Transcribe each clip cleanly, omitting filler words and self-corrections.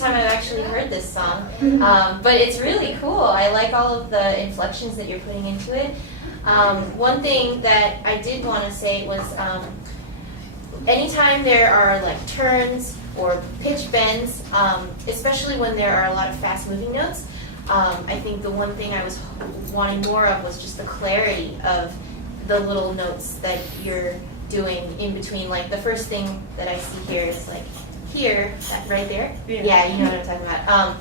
first time I've actually heard this song, but it's really cool. I like all of the inflections that you're putting into it. One thing that I did want to say was anytime there are like turns or pitch bends, especially when there are a lot of fast-moving notes, I think the one thing I was wanting more of was just the clarity of the little notes that you're doing in between. Like the first thing that I see here is like here, that right there. Yeah, you know what I'm talking about.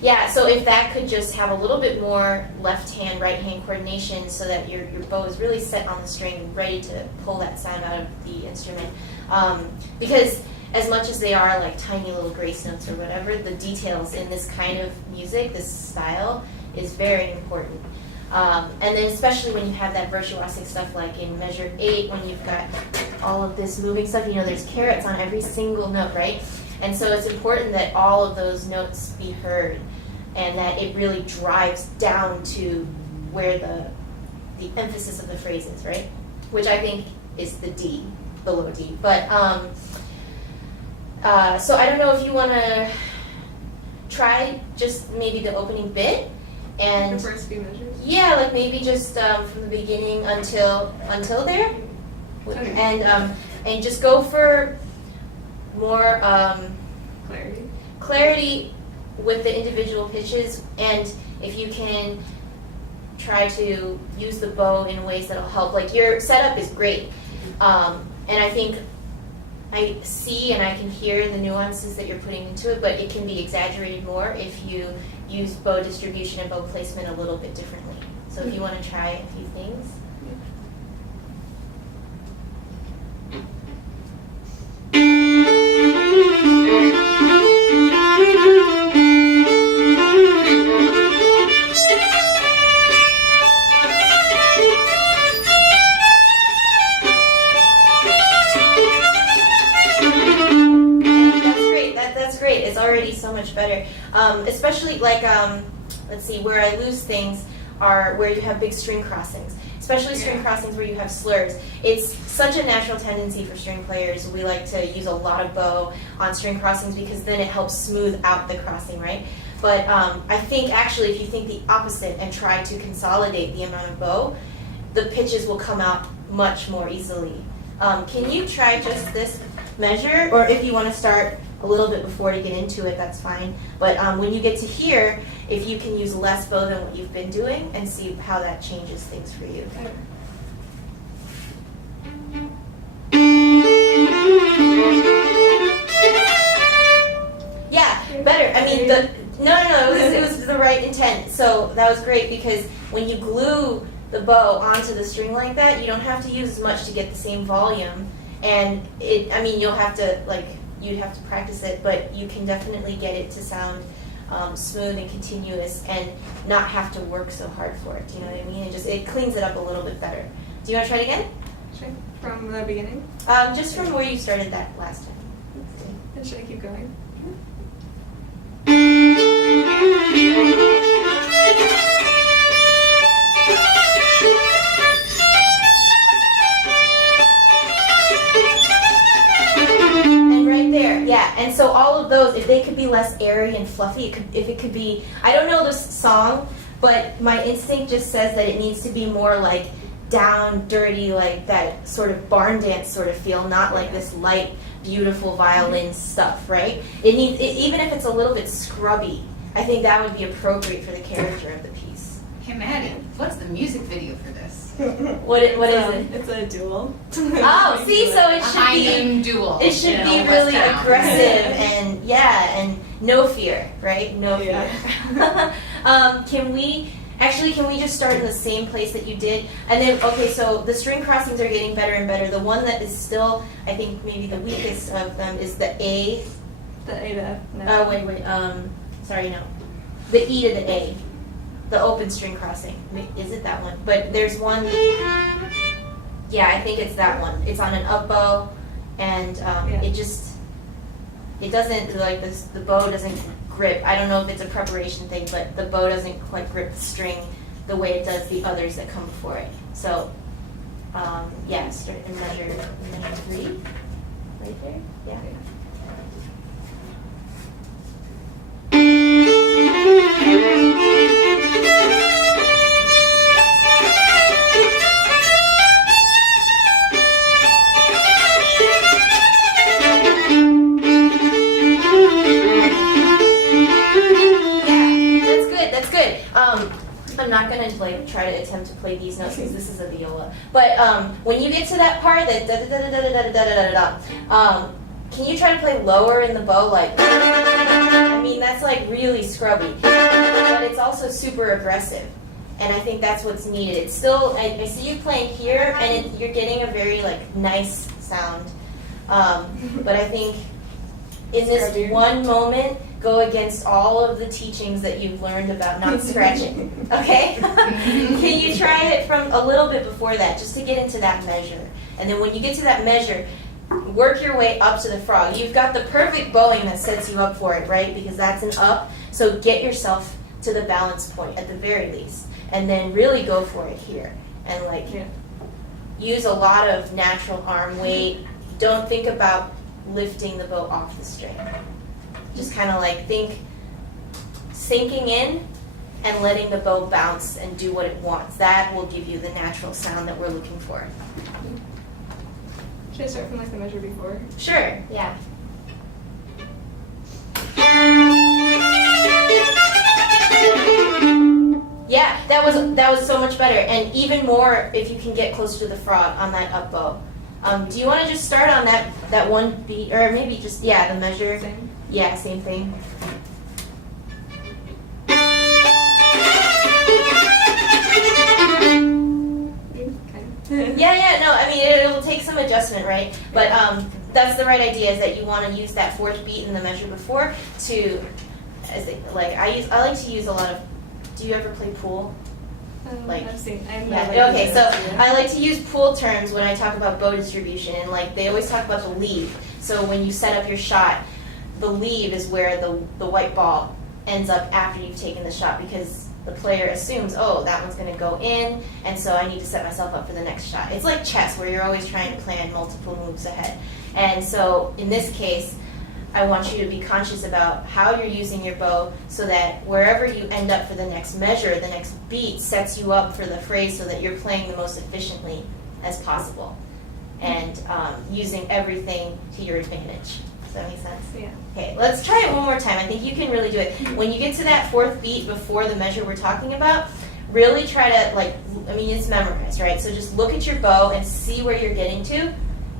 Yeah, so if that could just have a little bit more left hand, right hand coordination so that your bow is really set on the string, ready to pull that sound out of the instrument. Because as much as they are like tiny little grace notes or whatever, the details in this kind of music, this style, is very important. And then especially when you have that virtuosic stuff like in measure 8, when you've got all of this moving stuff, you know, there's carats on every single note, right? And so it's important that all of those notes be heard and that it really drives down to where the emphasis of the phrase is, right? Which I think is the D, below D. But, so I don't know if you want to try just maybe the opening bit. And the first few measures? Yeah, like maybe just from the beginning until there. Okay. And just go for more clarity with the individual pitches, and if you can try to use the bow in ways that'll help. Like your setup is great, and I think I see and I can hear the nuances that you're putting into it, but it can be exaggerated more if you use bow distribution and bow placement a little bit differently. So if you want to try a few things. It's already so much better. Especially like, let's see, where I lose things are where you have big string crossings. Especially string crossings where you have slurs. It's such a natural tendency for string players. We like to use a lot of bow on string crossings because then it helps smooth out the crossing, right? But I think actually if you think the opposite and try to consolidate the amount of bow, the pitches will come out much more easily. Can you try just this measure? Or if you want to start a little bit before to get into it, that's fine. But when you get to here, if you can use less bow than what you've been doing and see how that changes things for you. Okay. Yeah, better. I mean, it was the right intent. So that was great because when you glue the bow onto the string like that, you don't have to use as much to get the same volume. And you'll have to you'd have to practice it, but you can definitely get it to sound smooth and continuous and not have to work so hard for it. Do you know what I mean? It cleans it up a little bit better. Do you want to try it again? Sure. From the beginning? Just from where you started that last time. And should I keep going? Yeah, and so all of those, if they could be less airy and fluffy, if it could be, I don't know this song, but my instinct just says that it needs to be more like down, dirty, like that sort of barn dance sort of feel, not like this light, beautiful violin stuff, right? Even if it's a little bit scrubby, I think that would be appropriate for the character of the piece. Hey Maddie, what's the music video for this? What is it? It's a duel. Oh, see, so it should be duel. It should be really aggressive and no fear, right? No fear. Can we just start in the same place that you did? And then, okay, so the string crossings are getting better and better. The one that is still, I think, maybe the weakest of them is the A. The A to F. No. Oh, wait. Sorry, no. The E to the A. The open string crossing. Is it that one? But there's one. Yeah, I think it's that one. It's on an up bow, and it doesn't, like, the bow doesn't grip. I don't know if it's a preparation thing, but the bow doesn't quite grip the string the way it does the others that come before it. So, start in measure 3, right there. Yeah. I'm not gonna like try to attempt to play these notes because this is a viola. But when you get to that part, that da da da da da da da da da, can you try to play lower in the bow? Like, I mean, that's like really scrubby, but it's also super aggressive, and I think that's what's needed. It's still, I see you playing here, and you're getting a very like nice sound, but I think in this one moment, go against all of the teachings that you've learned about not scratching, okay? Can you try it from a little bit before that, just to get into that measure? And then when you get to that measure, work your way up to the frog. You've got the perfect bowing that sets you up for it, right? Because that's an up, so get yourself to the balance point at the very least. And then really go for it here. And like, use a lot of natural arm weight. Don't think about lifting the bow off the string. Just kind of like think sinking in and letting the bow bounce and do what it wants. That will give you the natural sound that we're looking for. Should I start from like the measure before? Sure, yeah. Yeah, that was so much better, and even more if you can get closer to the frog on that up bow. Do you want to just start on that one beat, or maybe just the measure? Same. Yeah, same thing. Yeah, no, I mean, it'll take some adjustment, right? But that's the right idea, is that you want to use that fourth beat in the measure before to, I like to use a lot of, do you ever play pool? I've seen. Yeah, okay, so I like to use pool terms when I talk about bow distribution, and like they always talk about the leave. So when you set up your shot, the leave is where the white ball ends up after you've taken the shot, because the player assumes, oh, that one's going to go in, and so I need to set myself up for the next shot. It's like chess, where you're always trying to plan multiple moves ahead. And so in this case, I want you to be conscious about how you're using your bow so that wherever you end up for the next measure, the next beat sets you up for the phrase so that you're playing the most efficiently as possible, and using everything to your advantage. Does that make sense? Yeah. Okay, let's try it one more time. I think you can really do it. When you get to that fourth beat before the measure we're talking about, really try to, it's memorized, right? So just look at your bow and see where you're getting to,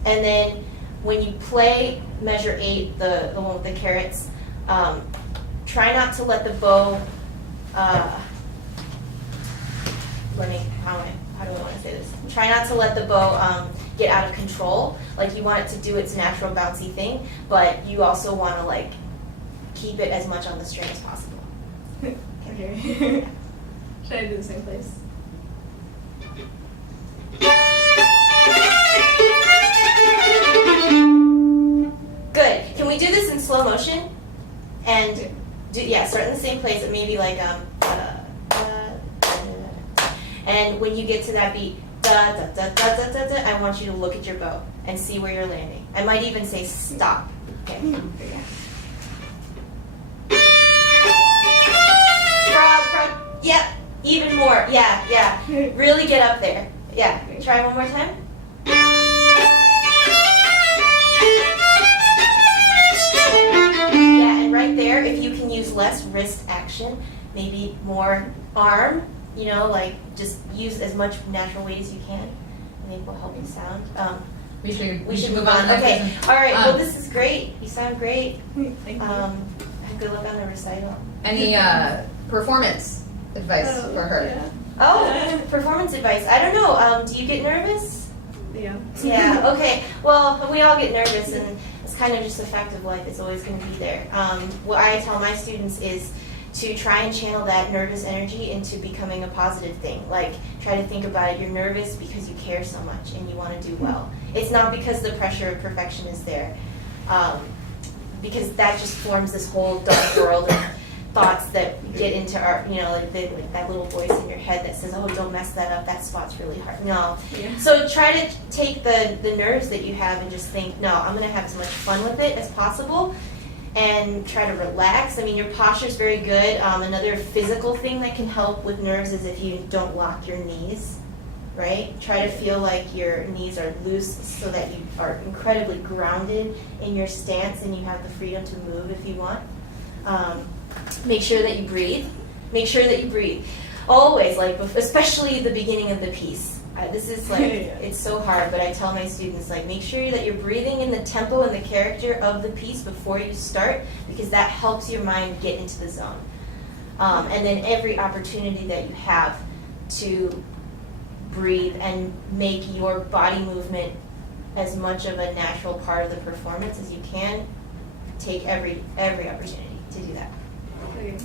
and then when you play measure 8, the one with the carrots, try not to let the bow, how do I want to say this? Try not to let the bow get out of control. Like, you want it to do its natural bouncy thing, but you also want to keep it as much on the string as possible. Okay. Should I do the same place? Good. Can we do this in slow motion? And start in the same place, and maybe and when you get to that beat, da da da da da da da, I want you to look at your bow and see where you're landing. I might even say stop. Okay. Frog. Yep. Even more. Yeah. Really get up there. Yeah. Try one more time. Yeah, and right there, if you can use less wrist action, maybe more arm, just use as much natural weight as you can. I think will help you sound. We should move on. Okay. All right. Well, this is great. You sound great. Thank you. Good luck on the recital. Any performance advice for her? Yeah. Oh, performance advice. I don't know. Do you get nervous? Yeah. Yeah. Okay. Well, we all get nervous, and it's kind of just a fact of life. It's always going to be there. What I tell my students is to try and channel that nervous energy into becoming a positive thing. Try to think about it. You're nervous because you care so much and you want to do well. It's not because the pressure of perfection is there, because that just forms this whole dark world of thoughts that get into our, that little voice in your head that says, oh, don't mess that up, that spot's really hard. No. Yeah. So try to take the nerves that you have and just think, no, I'm going to have as much fun with it as possible, and try to relax. Your posture is very good. Another physical thing that can help with nerves is if you don't lock your knees, right? Try to feel like your knees are loose so that you are incredibly grounded in your stance and you have the freedom to move if you want. Make sure that you breathe. Make sure that you breathe. Always, like, especially the beginning of the piece. This is like, it's so hard, but I tell my students, like, make sure that you're breathing in the tempo and the character of the piece before you start, because that helps your mind get into the zone. And then every opportunity that you have to breathe and make your body movement as much of a natural part of the performance as you can, take every opportunity to do that. Okay.